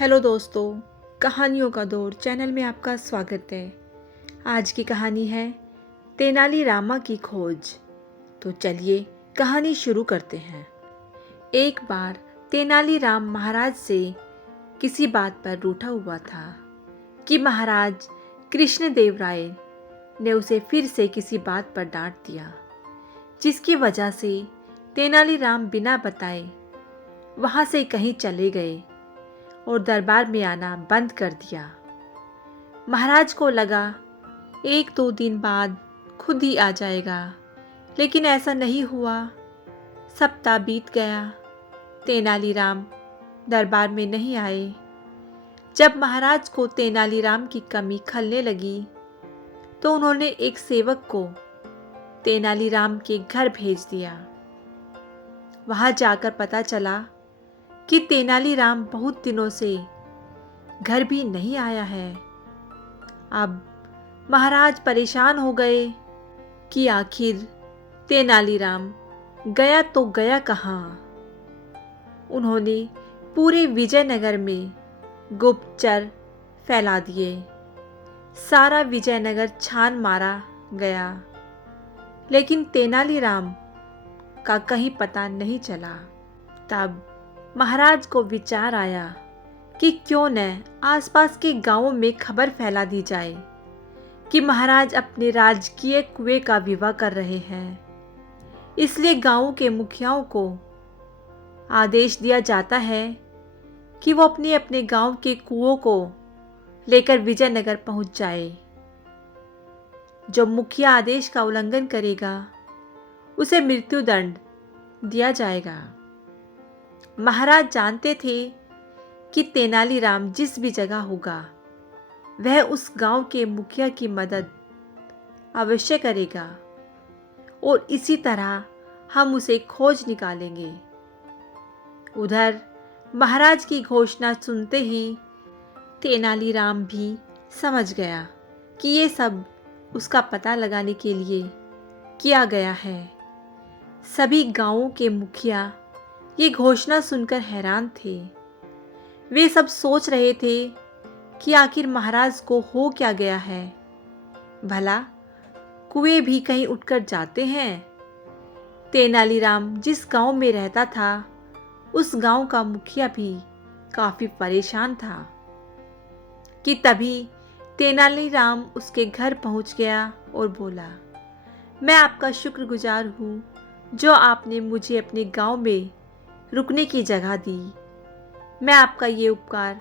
Hello दोस्तों, कहानियों का दौर चैनल में आपका स्वागत है। आज की कहानी है तेनालीरामा की खोज। तो चलिए कहानी शुरू करते हैं। एक बार तेनालीराम महाराज से किसी बात पर रूठा हुआ था कि महाराज कृष्णदेव राय ने उसे फिर से किसी बात पर डांट दिया, जिसकी वजह से तेनालीराम बिना बताए वहां से कहीं चले गए और दरबार में आना बंद कर दिया। महाराज को लगा 1-2 दिन बाद खुद ही आ जाएगा, लेकिन ऐसा नहीं हुआ। सप्ताह बीत गया, तेनालीराम दरबार में नहीं आए। जब महाराज को तेनालीराम की कमी खलने लगी तो उन्होंने एक सेवक को तेनालीराम के घर भेज दिया। वहां जाकर पता चला कि तेनालीराम बहुत दिनों से घर भी नहीं आया है। अब महाराज परेशान हो गए कि आखिर तेनालीराम गया तो गया कहाँ। उन्होंने पूरे विजयनगर में गुप्तचर फैला दिए। सारा विजयनगर छान मारा गया, लेकिन तेनालीराम का कहीं पता नहीं चला। तब महाराज को विचार आया कि क्यों न आसपास के गांवों में खबर फैला दी जाए कि महाराज अपने राजकीय कुएं का विवाह कर रहे हैं। इसलिए गांवों के मुखियाओं को आदेश दिया जाता है कि वो अपने अपने गांव के कुओं को लेकर विजयनगर पहुंच जाए। जो मुखिया आदेश का उल्लंघन करेगा उसे मृत्युदंड दिया जाएगा। महाराज जानते थे कि तेनालीराम जिस भी जगह होगा वह उस गांव के मुखिया की मदद अवश्य करेगा और इसी तरह हम उसे खोज निकालेंगे। उधर महाराज की घोषणा सुनते ही तेनालीराम भी समझ गया कि ये सब उसका पता लगाने के लिए किया गया है। सभी गांवों के मुखिया ये घोषणा सुनकर हैरान थे। वे सब सोच रहे थे कि आखिर महाराज को हो क्या गया है। भला कुएं भी कहीं उठकर जाते हैं। तेनालीराम जिस गांव में रहता था उस गांव का मुखिया भी काफी परेशान था कि तभी तेनालीराम उसके घर पहुंच गया और बोला, मैं आपका शुक्रगुजार हूँ जो आपने मुझे अपने गांव में रुकने की जगह दी। मैं आपका ये उपकार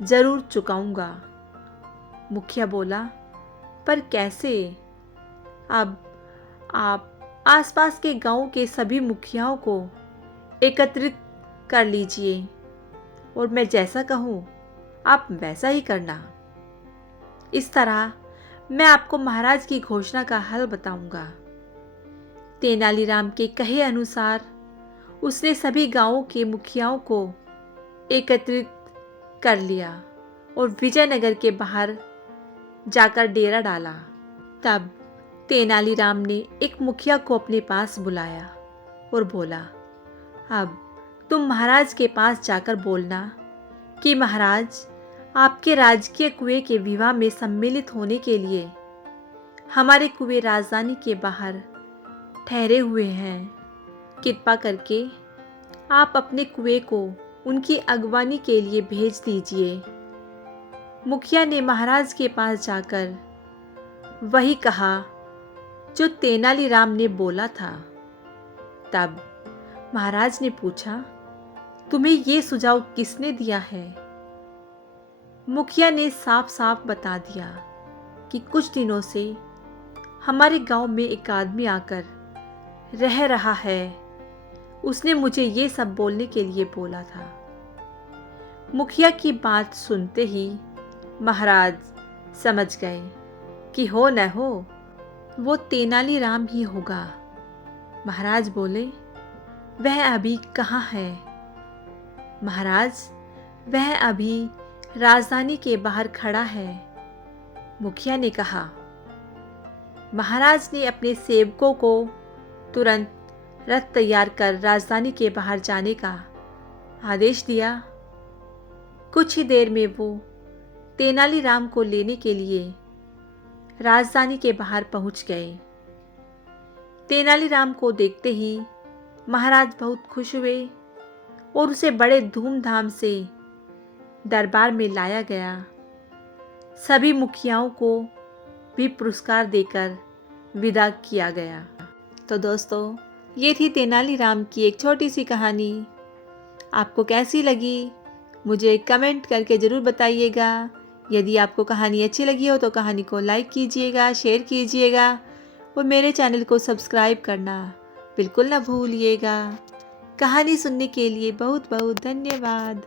जरूर चुकाऊंगा। मुखिया बोला, पर कैसे? अब आप आसपास के गांव के सभी मुखियाओं को एकत्रित कर लीजिए और मैं जैसा कहूँ आप वैसा ही करना। इस तरह मैं आपको महाराज की घोषणा का हल बताऊंगा। तेनालीराम के कहे अनुसार उसने सभी गांवों के मुखियाओं को एकत्रित कर लिया और विजयनगर के बाहर जाकर डेरा डाला। तब तेनालीराम ने एक मुखिया को अपने पास बुलाया और बोला, अब तुम महाराज के पास जाकर बोलना कि महाराज आपके राजकीय कुएं के विवाह में सम्मिलित होने के लिए हमारे कुएं राजधानी के बाहर ठहरे हुए हैं। कृपा करके आप अपने कुएं को उनकी अगवानी के लिए भेज दीजिए। मुखिया ने महाराज के पास जाकर वही कहा जो तेनालीराम ने बोला था। तब महाराज ने पूछा, तुम्हें ये सुझाव किसने दिया है? मुखिया ने साफ साफ बता दिया कि कुछ दिनों से हमारे गांव में एक आदमी आकर रह रहा है। उसने मुझे ये सब बोलने के लिए बोला था। मुखिया की बात सुनते ही महाराज समझ गए कि हो न हो वो तेनालीराम ही होगा। महाराज बोले, वह अभी कहाँ है? महाराज, वह अभी राजधानी के बाहर खड़ा है। मुखिया ने कहा। महाराज ने अपने सेवकों को तुरंत रथ तैयार कर राजधानी के बाहर जाने का आदेश दिया। कुछ ही देर में वो तेनालीराम को लेने के लिए राजधानी के बाहर पहुंच गए। तेनालीराम को देखते ही महाराज बहुत खुश हुए और उसे बड़े धूमधाम से दरबार में लाया गया। सभी मुखियाओं को भी पुरस्कार देकर विदा किया गया। तो दोस्तों, ये थी तेनालीराम की एक छोटी सी कहानी। आपको कैसी लगी मुझे कमेंट करके ज़रूर बताइएगा। यदि आपको कहानी अच्छी लगी हो तो कहानी को लाइक कीजिएगा, शेयर कीजिएगा और मेरे चैनल को सब्सक्राइब करना बिल्कुल ना भूलिएगा। कहानी सुनने के लिए बहुत बहुत धन्यवाद।